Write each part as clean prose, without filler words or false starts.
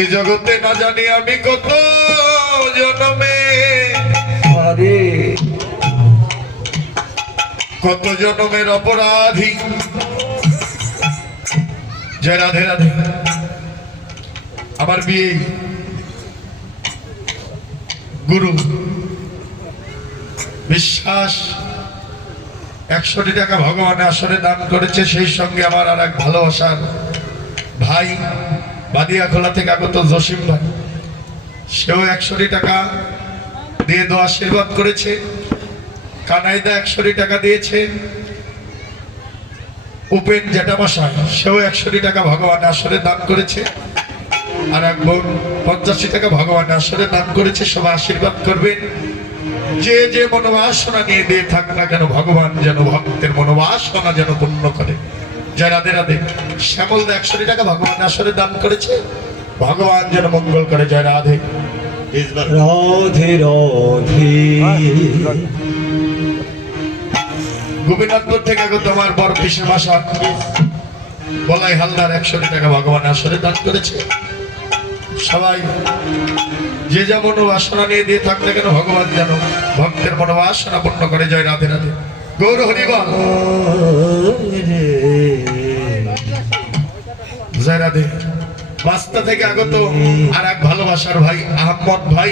এই জগতে না জানি আমি কত জন্মে কত জন্মের অপরাধী। জয় রাধে রাধে। আমার বিয়ে গুরু বিশ্বাস 100 টাকা ভগবানের আসরে দান করেছে। সেই সঙ্গে আমার আর এক ভালোবাসার ভাই বাদিয়াখোলা থেকে আগত জসিম ভাই, সেও 100 টাকা দিয়ে দো আশীর্বাদ করেছে। কানাইদা 100 টাকা দিয়েছে। উপেন জ্যাঠামশাই সেও 100 টাকা ভগবানের আসরে দান করেছে। আর এক বোন 85 টাকা ভগবানের আসরে দান করেছে। সবাই আশীর্বাদ করবেন। যে যে মনোবাসনা নিয়ে দিয়ে থাক না কেন, ভগবান যেন ভক্তের মনোবাসনা যেন পূর্ণ করে। জয় রাধে রাধে। শ্যামল 100 টাকা ভগবানের আসরে দান করেছে। ভগবান যেন মঙ্গল করে। জয় রাধে রাধে রাধে। গোপীনাথপুর থেকে আগত আমার বড় পিসে ভাষা বলাই হালদার 100 টাকা ভগবানের আসরে দান করেছে। সবাই যে যা মনোবাসনা নিয়ে দিয়ে থাকলে কেন, ভগবান যেন ভক্তের মনোবাসনা পূর্ণ করে। জয় রাধে রাধে। গৌর হরিবল। জয় রাধে। বাস্তা থেকে আগত আর এক ভালোবাসার ভাই আহমদ ভাই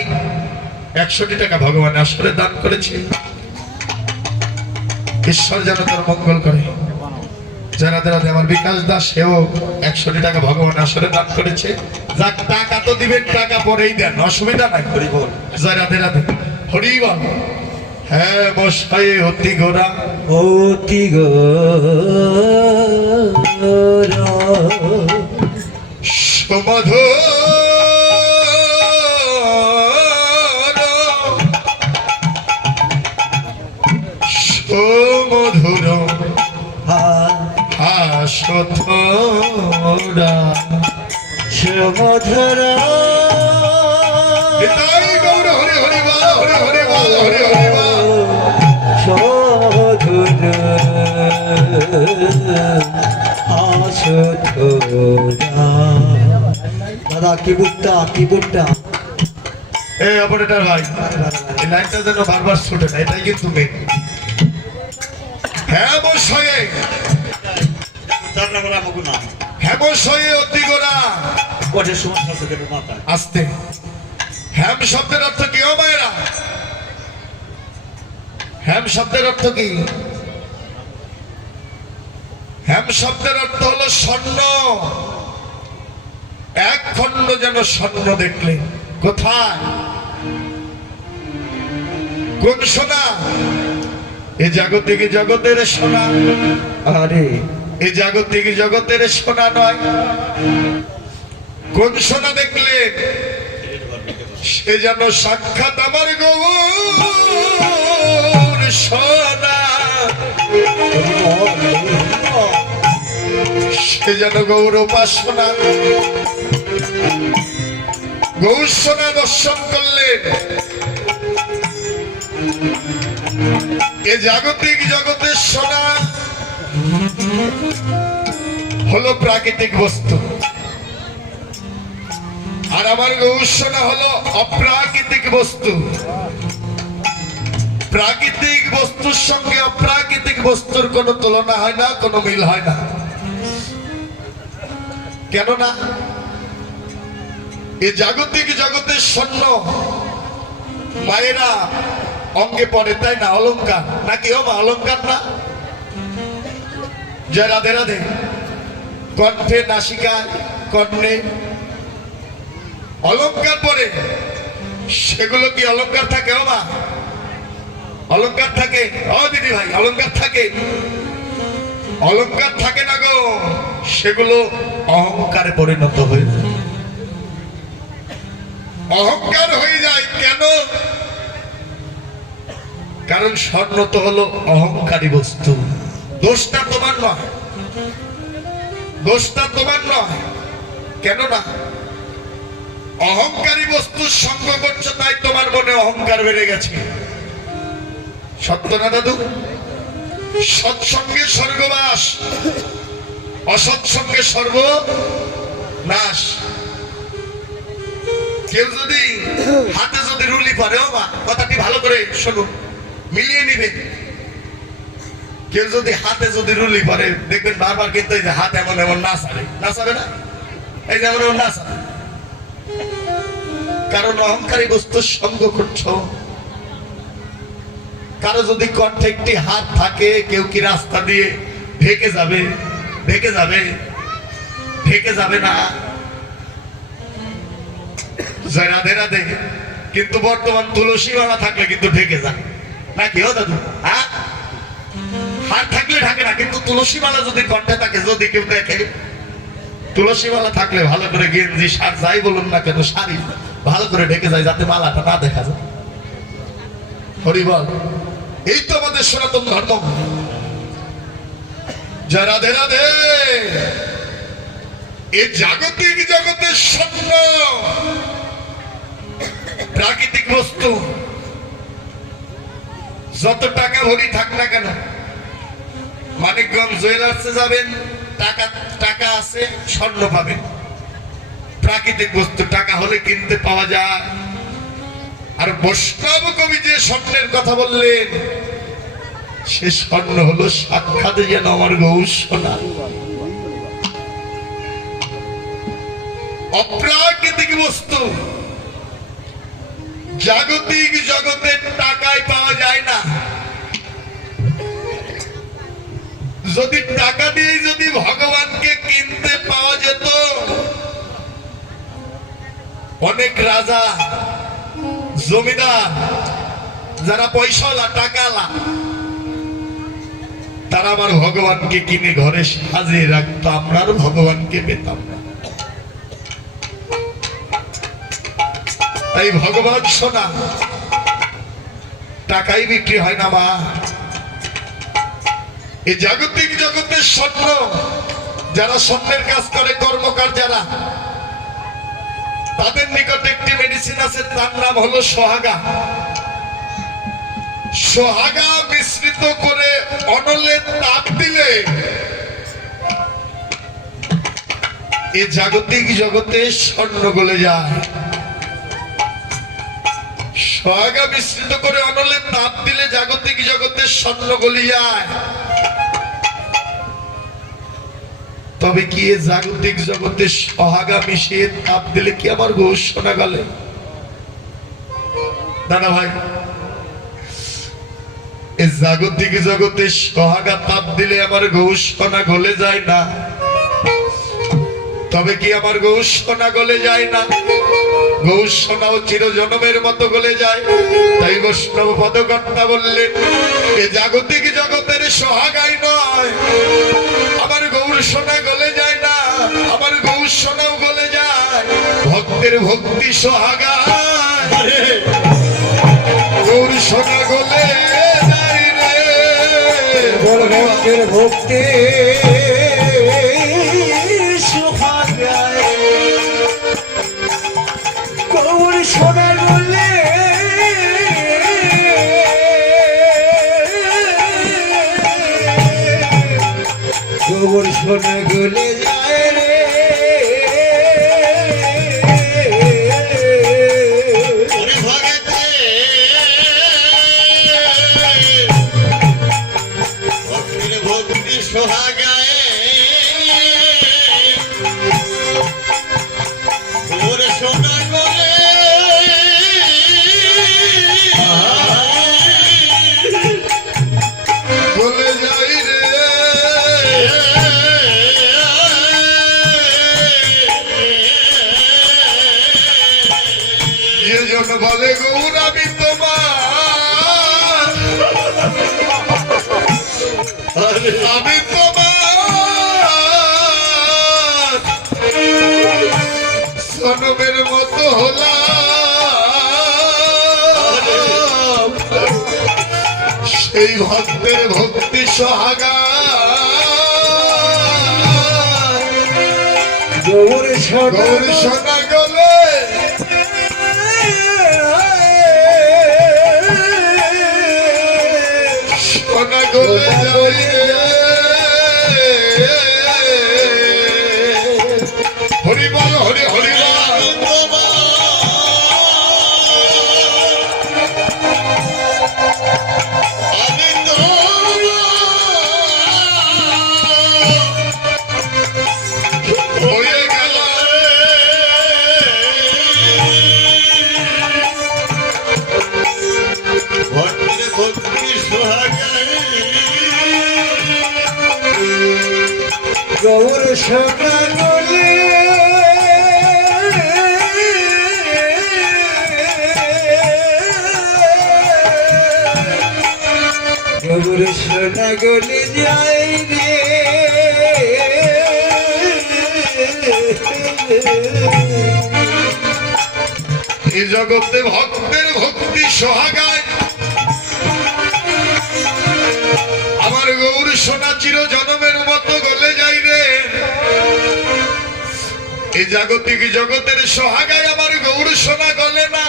100 টাকা ভগবানের আসরে দান করেছে। ঈশ্বর যেন তার মঙ্গল করে। জয় রাধে রাধে। আমার বিকাশ দাস সেও 100 টাকা ভগবানের আসরে দান করেছে। যাক, টাকা তো দিবেন, টাকা পরেই দেন, অসুবিধা নাই। হরিবল। জয় রাধে রাধে। হরিবল। হ্যাঁ বসাই অতি গোরা অতি গোরা সুমধুর সুমধুর হাসথোরা সুমধুর গৌর হরি হরি বল হরি হরি বল হরি হরি বল। সুমধুর হাসথোরা। দাদা কিবোর্ডটা এই অপারেটর ভাই, এই লাইনটা যেন বারবার ছুটে না, এটাই কিন্তু মেন। হ্যাঁ বসয়ে হ্যাঁ বসয়ে অতি গোরা আসতে। হ্যাম শব্দের অর্থ কি ও মায়েরা? হ্যাম শব্দের অর্থ কি? হ্যাম শব্দের অর্থ হলো স্বর্ণ। এক খণ্ড যেন স্বর্ণ দেখলে। কোথায়? কোন সোনা? এ জাগতিক জগতের সোনা। আরে এ জাগতিক জগতের সোনা নয়। কোন সোনা দেখলে? সে যেন সাক্ষাৎ আমার গৌর সোনা। সে যেন গৌর উপাসনা। গৌর সোনা দর্শন করলেন। এ জাগতিক জগতের সোনা হলো প্রাকৃতিক বস্তু, আর আমার গৌর সোনা হলো অপ্রাকৃতিক বস্তু। প্রাকৃতিক বস্তুর সঙ্গে অপ্রাকৃতিক বস্তুর কোনো তুলনা হয় না, কোনো মিল হয় না। কেননা এ জাগতিক জগতের স্বর্ণ মায়েরা অঙ্গে পড়ে, তাই না? অলংকার নাকি ও মা? অলংকার না? জয় রাধে রাধে। কণ্ঠে নাসিকায় কর্ণে অলংকার পরে, সেগুলো কি অলংকার থাকে ও মা? অলংকার থাকে ও দিদি ভাই? অলংকার থাকে? অলংকার থাকে না গো, সেগুলো অহংকারে পরিণত হয়ে যায়। অহংকার হয়ে যায় কেন? কারণ স্বর্ণ তো হলো অহংকারী বস্তু। দোষটা তোমার নয়, দোষটা তোমার নয়। কেননা অহংকারী বস্তুর সঙ্গ করছো, তাই তোমার মনে অহংকার বেড়ে গেছে। সত্য না দাদু? সৎসঙ্গে স্বর্গবাস, অসৎসঙ্গে সর্বনাশ। কেউ যদি হাতে যদি রুলি পারে, ও মা কথাটি ভালো করে শুনুন, মিলিয়ে নিবে। কেউ যদি হাতে যদি রুলি পারে, দেখবেন বারবার কিন্তু এই যে হাত এমন এমন নাচাবে না, এই যে এমন এমন নাচাবে, কারণ অহংকারী বস্তুর সঙ্গ করছ। কারো যদি কণ্ঠে একটি হাত থাকে, কেউ কি রাস্তা দিয়ে ঢেকে যাবে? ঢেকে যাবে? ঢেকে যাবে না। জয় রাধে রাধে। কিন্তু বর্তমান তুলসী মালা থাকলে কিন্তু ঢেকে যায় নাকি? ও দাদু, হ্যাঁ, হাত থাকলে ঢাকে না, কিন্তু তুলসী মালা যদি কণ্ঠে থাকে, যদি কেউ দেখে, তুলসী মালা থাকলে ভালো করে গেঞ্জি শার্ট যাই বলুন না কেন, শাড়ি ভালো করে ঢেকে যায়, যাতে মালাটা না দেখা যায়। হরি বল। এই তো আমাদের সনাতন ধর্ম। জয় রাধে রাধে। এই জাগতিক জগতের স্বপ্ন প্রাকৃতিক বস্তু, যত টাকা ভরি থাক না কেন, মানিকগঞ্জ জুয়েলার্সে যাবেন, টাকা আছে, স্বর্ণ পাবেন। প্রাকৃতিক বস্তু টাকা হলে কিনতে পাওয়া যায়। আর বৈষ্ণব কবি যে স্বর্ণের কথা বললেন, সে স্বর্ণ হলো সাক্ষাৎ যেন আমার গৌর সোনা। অপ্রাকৃতিক বস্তু জাগতিক জগতের টাকায় পাওয়া যায় না। যদি টাকা দিয়ে যদি ভগবানকে কিনতে পাওয়া যেত, অনেক রাজা জমিদার যারা পয়সাওয়ালা টাকাওয়ালা, তারা আমার ভগবানকে কিনে ঘরে সাজিয়ে রাখতো, আমরা আর ভগবানকে পেতাম না। তাই ভগবান সোনা টাকাই বিক্রি হয় না মা। এই জাগতিক জগতের স্বপ্ন, যারা স্বপ্নের কাজ করে, কর্মকার যারা, তাদের নিকটে একটি মেডিসিন আছে, তার নাম হলো সোহাগা। সোহাগা মিশ্রিত করে অনলে তাপ দিলে এই জাগতিক জগতে স্বর্ণ গলে যায়। সোহাগা মিশ্রিত করে অনলে তাপ দিলে জাগতিক জগতে স্বর্ণ গলে যায়। তবে কি এ জাগতিক জগতে সোহাগা মিশিয়ে তাপ দিলে কি আমার গৌর সোনা গলে? দাদা ভাই, এই জাগতিক জগতে সোহাগা তাপ দিলে আমার গৌর সোনা গলে যায় না। তবে কি আমার গৌর সোনা গলে যায় না? গৌর সোনাও চিরজনমের মতো গলে যায়। তাই বৈষ্ণব পদকর্তা বললেন, এ জাগতিক জগতের সোহাগাই নয়, আমার গৌর সোনা গলে যায় না, আমার গৌর সোনাও গলে যায় ভক্তের ভক্তি সোহাগা। গৌর সোনা গলে যায় রে, ভক্তের ভক্তি সোহাগায়, গৌর সোনা গলে গৌর সোনা গলে যায় রে। ভক্তি সোহাগায় গৌর সোনা গলে গলে যাই রে। যেজন বলে গৌর আমি তোমার, আমি তোমার সনমের মতো হলাম, সেই ভক্তের ভক্তি সোহাগা। গৌর সোনা গলে সোনা গলে যাই রে হরি বল হরি হরি বল আমি তো হয়ে গেল ভক্তের ভক্তি সোহাগায় গৌর সোনা গলে গৌর সোনা গলে যাই রে এই জগতে ভক্তের ভক্তি সোহাগায় আমার গৌর সোনা চির জনমের মতো গলে যাই রে এই জাগতিক জগতের সোহাগায় আমার গৌর সোনা গলে না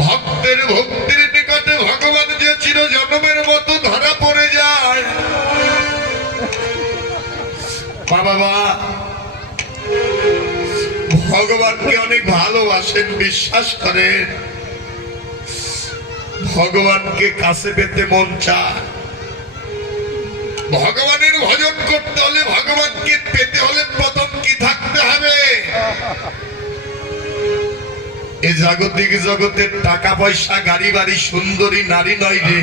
ভক্তের ভক্তির নিকটে ভগবান যে চির জনমের মতো ধরা পড়ে যায় বাবা ভগবানকে অনেক ভালোবাসেন বিশ্বাস করেন ভগবানকে কাছে পেতে মন চায় ভগবানের ভজন করতে হলে ভগবানকে পেতে হলে প্রথম কি থাকতে হবে এই জাগতিক জগতের টাকা পয়সা গাড়ি বাড়ি সুন্দরী নারী নয় রে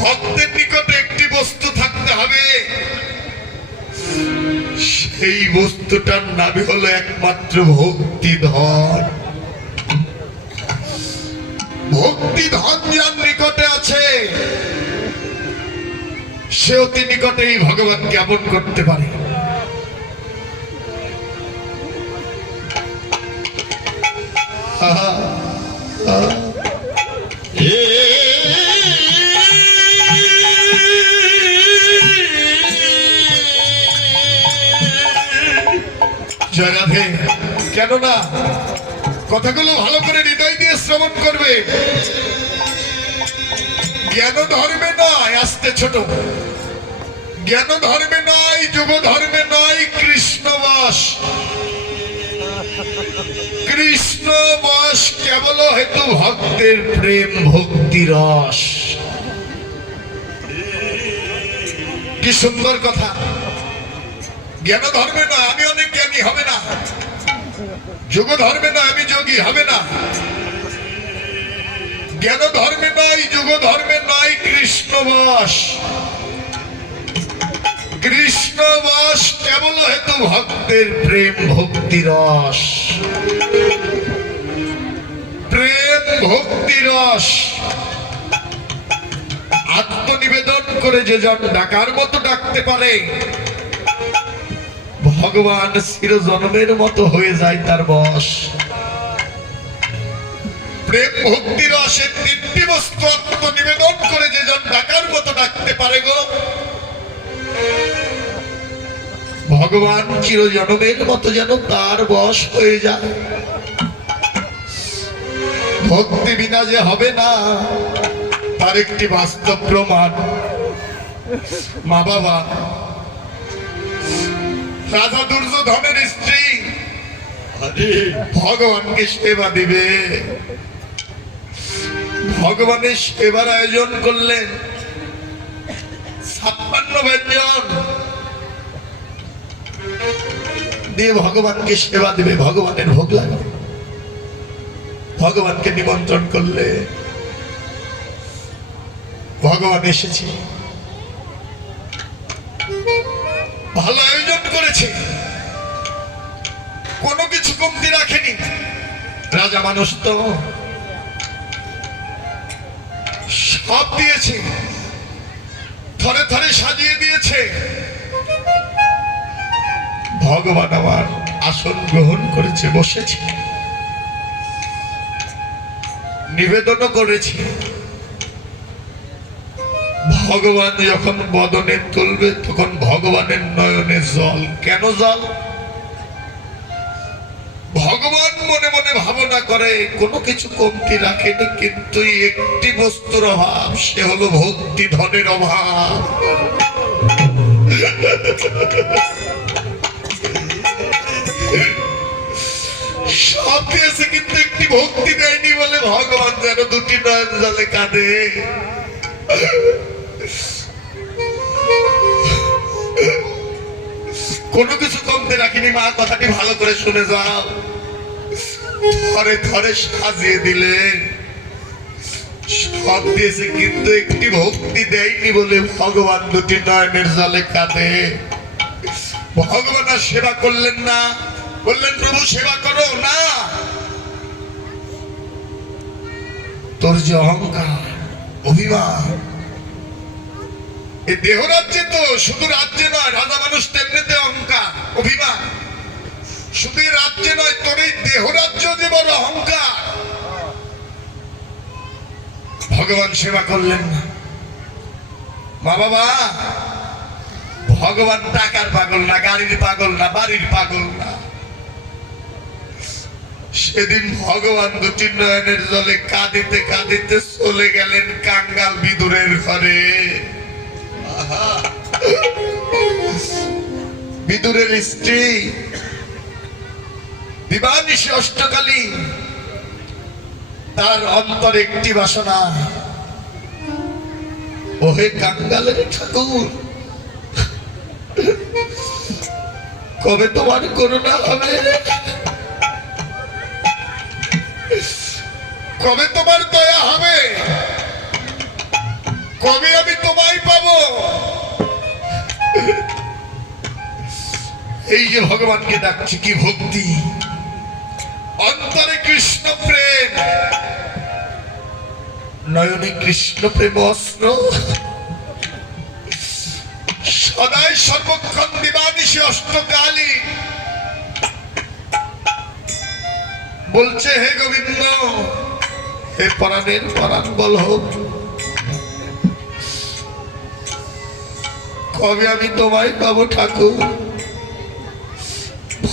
ভক্তের নিকটে একটি বস্তু থাকতে হবে সেই বস্তুটার নামই হলো একমাত্র ভক্তি ধন ভক্তি ধন যার নিকটে আছে সে অতি নিকটেই ভগবান জ্ঞাপন করতে পারে আহা, আহা। জয় রাধে কেন না কথাগুলো ভালো করে হৃদয় দিয়ে শ্রবণ করবে জ্ঞান ধর্মে নয় আস্তে ছোট জ্ঞান ধর্মে নয় যুগ ধর্মে নয় কৃষ্ণবাস কৃষ্ণবাস কেবল হেতু ভক্তের প্রেম ভক্তি রস কি সুন্দর কথা জ্ঞান ধর্মে নয় আমি অনেক জ্ঞানী হবে না যোগ ধর্মে নয় আমি যোগী হবে না জ্ঞান ধর্মে নয় যোগ ধর্মে নয় কৃষ্ণবাস কৃষ্ণবাস কেবল হেতু ভক্তের প্রেম ভক্তি রস প্রেম ভক্তি রস আত্মনিবেদন করে যে জন ডাকার মতো ডাকতে পারে ভগবান চির জন্মের মতো হয়ে যায় তার বশ প্রেম ভক্তি রসের তিনটি বস্তু আত্মনিবেদন করে যে জন ডাকার মতো ডাকতে পারে গো ভগবান চির জন্মের মতো যেন তার বশ হয়ে যায় ভক্তি বিনা যে হবে না তার একটি বাস্তব প্রমাণ মা বাবা রাজা দুর্যোধনের স্ত্রী ভগবানকে সেবা দিবে ভগবানের সেবার আয়োজন করলেন 56 ব্যঞ্জন দিয়ে ভগবানকে সেবা দিবে ভগবানের ভোগ লাগাবে ভগবানকে নিমন্ত্রণ করলে ভগবান এসেছে ভালো আয়োজন করেছে কোনো কিছু কমতি রাখেনি রাজা মানুষ তো সব দিয়েছে থরে থরে সাজিয়ে দিয়েছে ভগবান আমার আসন গ্রহণ করেছে বসেছে নিবেদনও করেছে ভগবান যখন বদনে তুলবে তখন ভগবানের নয়নে জল কেন জল ভগবান মনে মনে ভাবনা করে, কোনো কিছু কমতি রাখেনি, কিন্তু এই একটি বস্তুর অভাব, সে হলো ভক্তি ধনের অভাব। সব দিয়েছে কিন্তু একটি ভক্তি দেয়নি বলে ভগবান যেন দুটি নয়ন জলে কাঁদে। কোনো কিছু কমতে রাখিনি মা, কথাটি ভালো করে শুনে যাও। ধরে ধরে সাজিয়ে দিলে, সব দিয়েছে কিন্তু একটি ভক্তি দেয়নি বলে ভগবান দুটি নয়নের জলে কাঁদে। ভগবান আর সেবা করলেন না, বললেন প্রভু সেবা করো না। তোর যে অহংকার, অভিমান, এই দেহ রাজ্যে তো শুধু রাজ্যে নয়, রাজা মানুষ তেমনিতে অহংকার অভিমান, শুধু রাজ্যে নয়, তোর এই দেহ রাজ্য যে বড় অহংকার। ভগবান সেবা করলেন না। মা বাবা, ভগবান টাকার পাগল না, গাড়ির পাগল না, বাড়ির পাগল না। সেদিন ভগবান দুটি নয়নের জলে কাঁদিতে কাঁদিতে চলে গেলেন কাঙ্গাল বিদুরের ঘরে। বিদুরের স্ত্রী দিবানিশি অষ্টকালী, তার অন্তর একটি বাসনা, ওহে কাঙ্গালের ঠাকুর, কবে তোমার করুণা হবে, কবে তোমার দয়া হবে, কবে আমি তোমায় পাবো। এই যে ভগবানকে ডাকছি, কি ভক্তি, অন্তরে কৃষ্ণ প্রেম, নয়নে কৃষ্ণ প্রেম অস্ত্র, সদাই সর্বক্ষণ দিবানিশি অষ্টকালী বলছে, হে গোবিন্দ, হে পরাণের পরাণ বল্লভ, কবে আমি তোমায় পাবো ঠাকুর।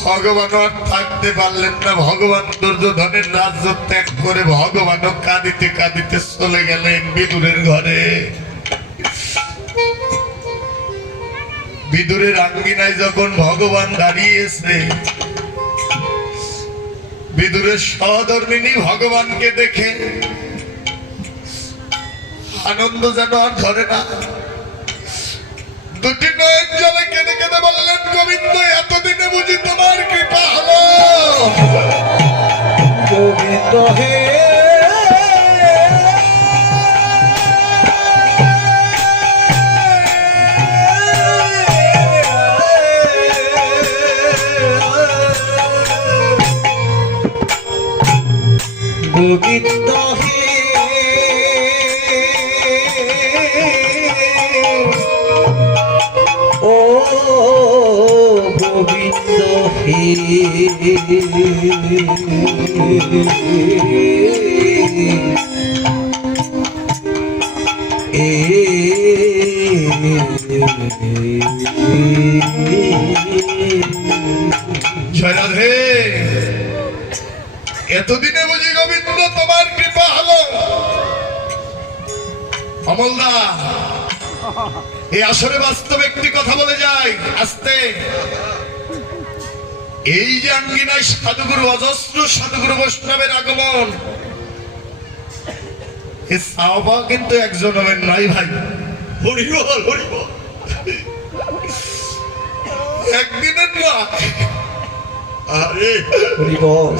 ভগবান আর থাকতে পারলেন না, ভগবান দুর্যোধনের রাজ্য ত্যাগ করে ভগবানও কাঁদিতে কাঁদিতে চলে গেলেন বিদুরের ঘরে। বিদুরের আঙ্গিনায় যখন ভগবান দাঁড়িয়েছে, বিদুরের সহধর্মিনী ভগবানকে দেখে আনন্দ যেন আর ধরে না, দুটি নয়ন জলে কেঁদে কেঁদে বললেন, গোবিন্দ, এতদিনে বুঝি তোমার কৃপা হলো। গোবিন্দ হে গোবিন্দ হে ও গোবিন্দ হে জয় রাধে। এতদিনে বুঝি গোবিন্দ তোমার কৃপা হলো। অমলদা, এই আসরে বাস্তব একটি কথা বলে যাই আস্তে। এই যে আঙ্গিনায় সাধুগুরু, অজস্র সাধুগুরু বৈষ্ণবের আগমন, এ সাহবা কিন্তু একজন হবেন নয় ভাই। হরিবল হরিবল, একদিনের না। আরে হরিবল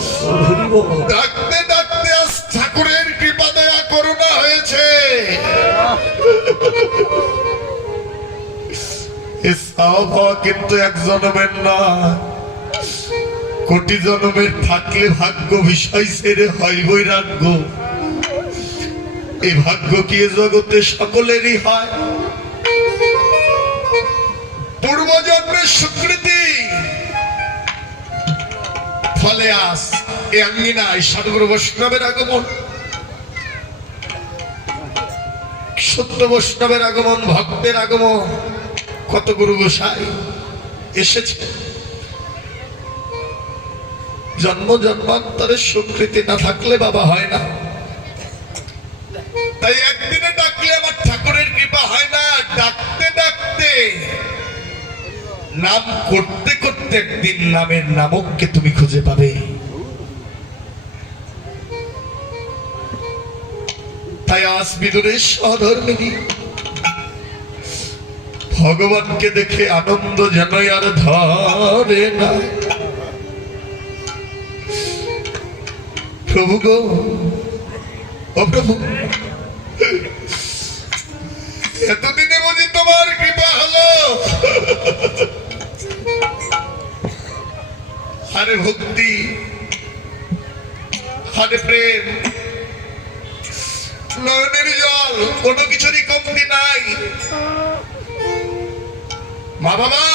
হরিবল, ডাকতে ডাকতে আজ ঠাকুরের কৃপা দয়া করুণা হয়েছে। এ সাহবা কিন্তু এক জন্মের না, কোটি জন্মের থাকলে ভাগ্য বিষয় ছেড়ে হয় বৈরাগ্য। এই ভাগ্য কি এ জগতে সকলেরই হয়? পূর্বজন্মের স্বীকৃতি ফলে আস এ আঙ্গিনায় সাধুগুরু বৈষ্ণবের আগমন, সত্য বৈষ্ণবের আগমন, ভক্তের আগমন। কত গুরু গোসাই এসেছে, জন্ম জন্মান্তরের স্বীকৃতি না থাকলে বাবা হয় না। তাই একদিনে ডাকলে আমার ঠাকুরের কৃপা হয় না, ডাকতে ডাকতে নাম করতে করতে একদিন নামের নামককে তুমি খুঁজে পাবে। তাই আজ বিদুরের সহধর্মিনী ভগবানকে দেখে আনন্দ যেন আর ধরে না। প্রভু গো, ও প্রভু, এতদিনে বুঝি তোমার কৃপা হলো। আরে ভক্তি, আরে প্রেম, নয়নের জল, কোনো কিছুরই কমতি নাই। মা বাবা,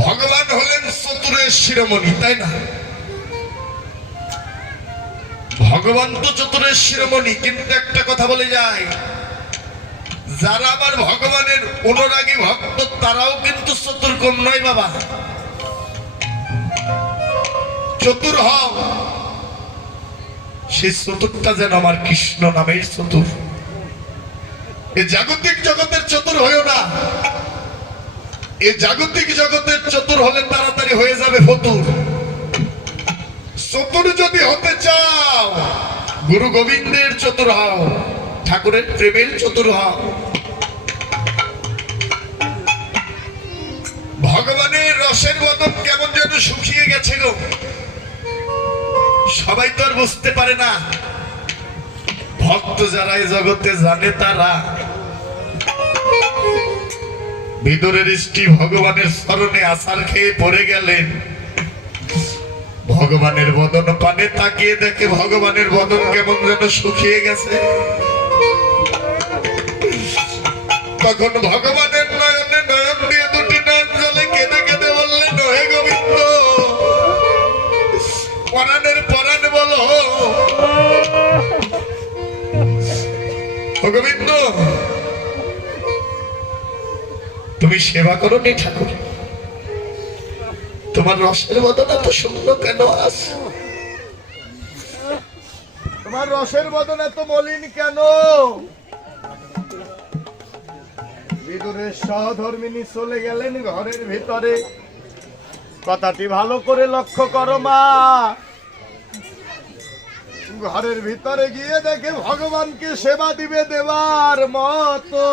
ভগবান হলেন চতুরের শিরোমণি, তাই না? ভগবান তো চতুরের শিরোমণি, কিন্তু একটা কথা বলে যায়, যারা আমার ভগবানের অনুরাগী ভক্ত তারাও কিন্তু চতুর কম নয় বাবা। চতুর হও, সেই চতুরটা যেন আমার কৃষ্ণ নামের চতুর। এই জাগতিক জগতের চতুর হয়েও না, এই জাগতিক জগতের চতুর হলে তাড়াতাড়ি হয়ে যাবে ফতুর। চতুর যদি হতে চাও, গুরু গোবিন্দের চতুর হও, ঠাকুরের প্রেমের চতুর হও। ভগবানের রসের বদন কেমন যেন শুকিয়ে গেছে গো, সবাই তো আর বুঝতে পারে না। ভক্ত যারা এই জগতে জানে তারা। বিদুরের স্ত্রী ভগবানের চরণে আছাড় খেয়ে পড়ে গেলেন। ভগবানের বদন পানে তাকিয়ে দেখে ভগবানের বদন কেমন যেন শুকিয়ে গেছে। তখন ভগবানের নয়নে নয়ন দিয়ে দুটি নয়ন জলে কেঁদে কেঁদে বললেন, হে গোবিন্দ, পরাণের পরাণ বলো। গোবিন্দ, তুমি সেবা করো নি ঠাকুর, তোমার রসের বদন এত সুন্দর কেন আস? তোমার রসের বদন এত মলিন কেন? বিদুরের সহধর্মিনী চলে গেলেন ঘরের ভিতরে। কথাটি ভালো করে লক্ষ্য করো মা। ঘরের ভিতরে গিয়ে দেখে ভগবানকে সেবা দিবে দেবার মতো,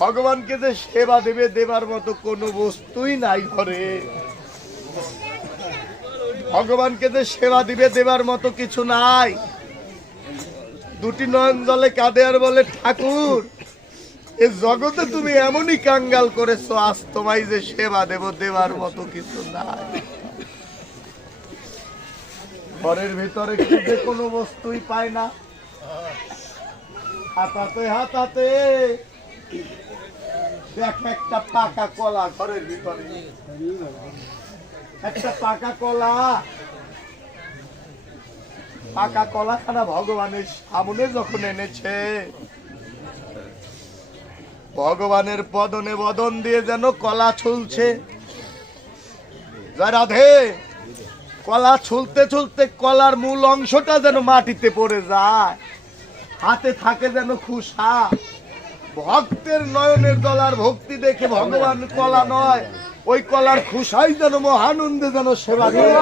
ভগবানকে যে সেবা দেবে দেবার মতো কোনো বস্তুই নাই ঘরে। ভগবানকে যে সেবা দিবে দেবার মতো কিছু নাই। দুটি নয়ন জলে কাঁদে আর বলে, ঠাকুর, এই জগতে তুমি এমনই কাঙ্গাল করেছো, আজ তোমায় যে সেবা দেব দেবার মতো কিছু নাই। ঘরের ভিতরে খুঁজে কোনো বস্তুই পায় না। হাতাতে হাতাতে দেখ একটা পাকা কলা ঘরের ভিতরে, একটা পাকা কলা। পাকা কলাখানা ভগবানের সামনে যখন এনেছে, ভগবানের বদনে বদন দিয়ে যেন কলা ছুলছে। জয় রাধে। কলা ছুলতে ছুলতে কলার মূল অংশটা যেন মাটিতে পড়ে যায়, হাতে থাকে যেন খুশা। ভক্তের নয়নের দলার ভক্তি দেখে ভগবান কলা নয়, ওই কলার খুশাই যেন মহানন্দে যেন সেবা করে।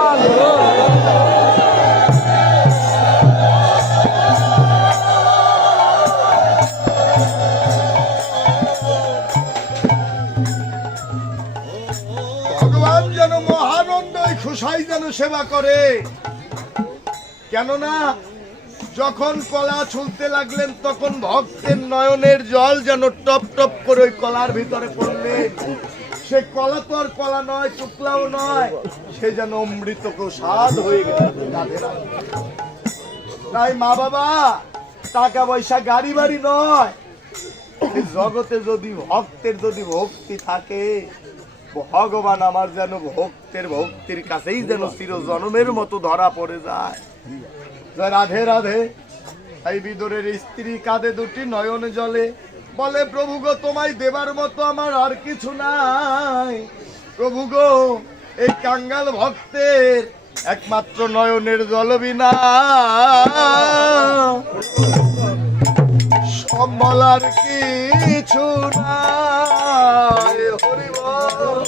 ভগবান যেন মহানন্দ ওই খুশাই যেন সেবা করে। কেননা যখন কলা ছুলতে লাগলেন তখন ভক্তের নয়নের জল যেন টপ টপ করে ওই কলার ভিতরে পড়লে। সে কলা তো আর কলা নয়, টুকলাও নয়, সে যেন অমৃত প্রসাদ হয়ে গেল। তাই মা বাবা, টাকা পয়সা গাড়ি বাড়ি নয়, এই জগতে যদি ভক্তের যদি ভক্তি থাকে, ভগবান আমার যেন ভক্তের ভক্তির কাছেই যেন চির জন্মের মতো ধরা পড়ে যায়। রাধে রাধে। এই বিদুরের স্ত্রী কাঁদে দুটি নয়ন জলে, বলে, প্রভু গো, তোমায় দেবার মতো আমার আর কিছু নাই। প্রভু গো, এই কাঙ্গাল ভক্তের একমাত্র নয়নের জল বিনা সম্বল আর কিছু নাই। হরি বল।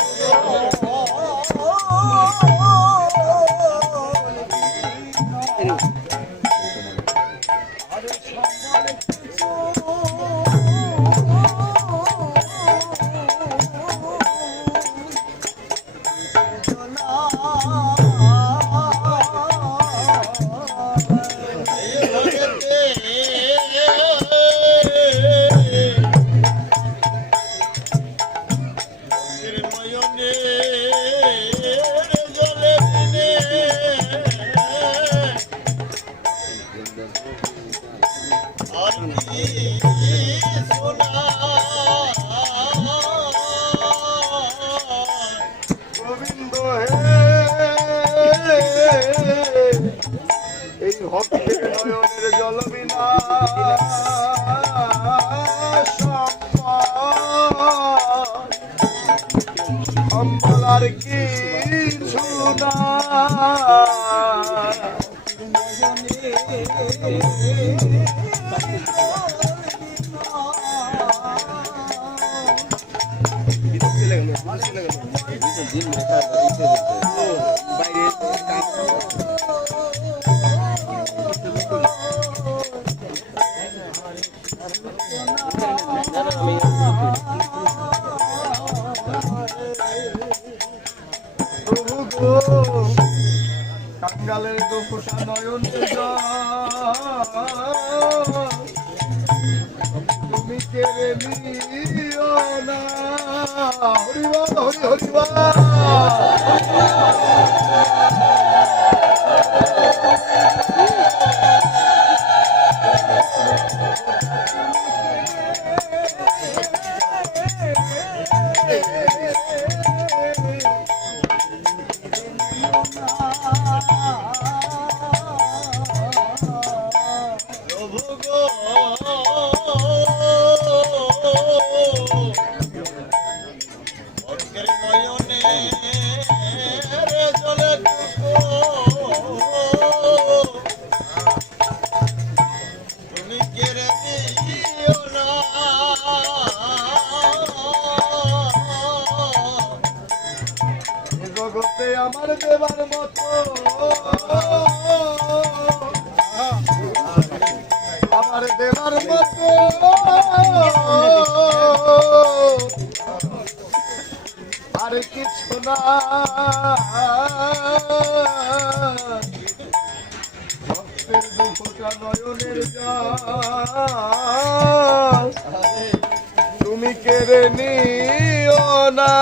গোবিন্দ হে, এই ভক্তের নয়নের জল বিনা সম্বল আর কিছু না। প্রভু গো, কাঙ্গালের গোফোটা নয়ন তুমি কেড়ে নিও না। হরিবল, হরি হরিবল। জগতে আমার দেবার মতো, আমার দেবার মতো আর কিছু না। ভক্তের দুঃখটা নয়নের জল তুমি কেড়ে নিও না।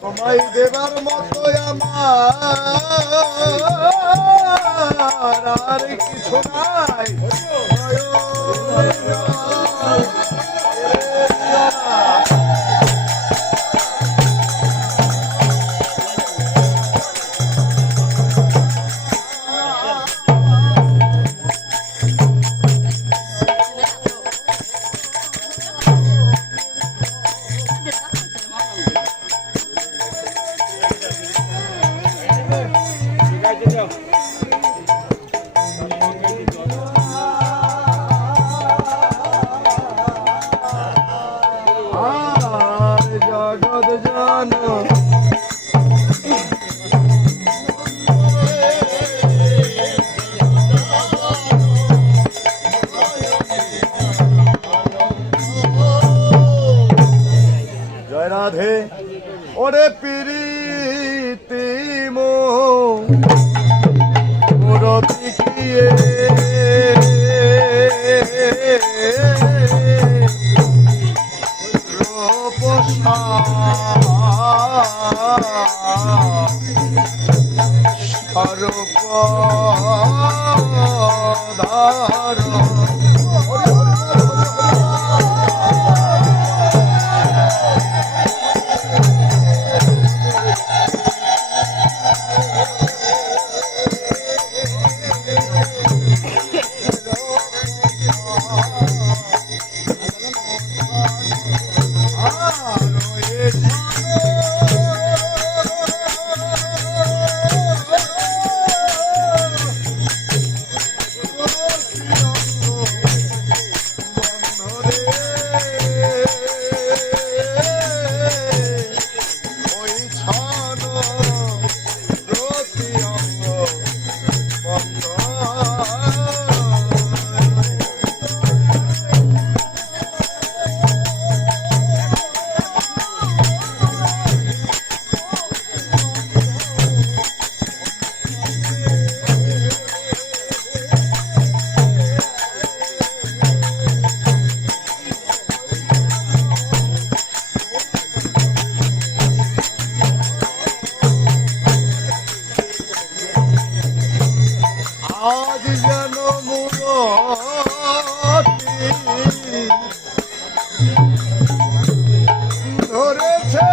তোমায় দেবার মতো আমার আর কিছু নাই। জগৎ জন জয় রাধে। ওরে প্রীতি মোরতি কিয়ে আজ যেন মুরতি ধরেছে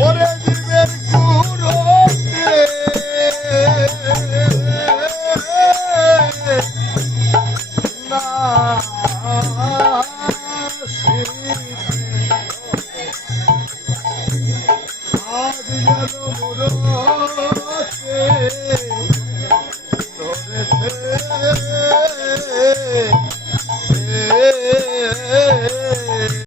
ওরে জীবের কুরতে না আজ যেন মুরতে ধরেছে